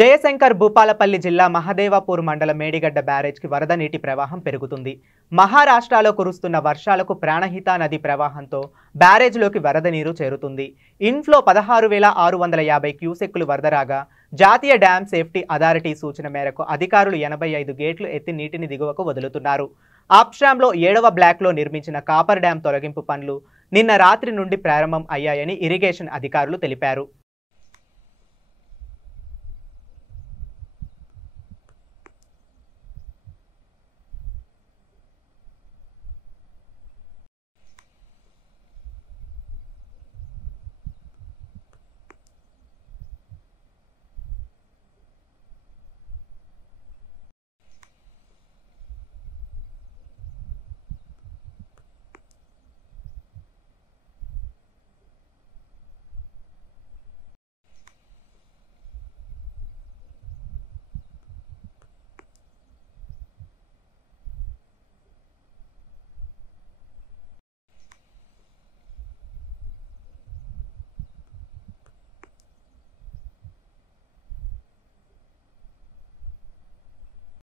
జయశంకర్ భూపాలపల్లి జిల్లా మహదేవపూర్ మండల మేడిగడ్డ బ్యారేజ్కి వరద నీటి ప్రవాహం పెరుగుతుంది. మహారాష్ట్రలో కురుస్తున్న వర్షాలకు ప్రాణహిత నది ప్రవాహంతో బ్యారేజ్లోకి వరద నీరు చేరుతుంది. ఇన్ఫ్లో 16,650 క్యూసెక్కులు వరద రాగా జాతీయ డ్యామ్ సేఫ్టీ అథారిటీ సూచన మేరకు అధికారులు 85 గేట్లు ఎత్తి నీటిని దిగువకు వదులుతున్నారు. ఆప్స్ట్రామ్లో 7వ బ్లాక్లో నిర్మించిన కాపర్ డ్యామ్ తొలగింపు పనులు నిన్న రాత్రి నుండి ప్రారంభం అయ్యాయని ఇరిగేషన్ అధికారులు తెలిపారు.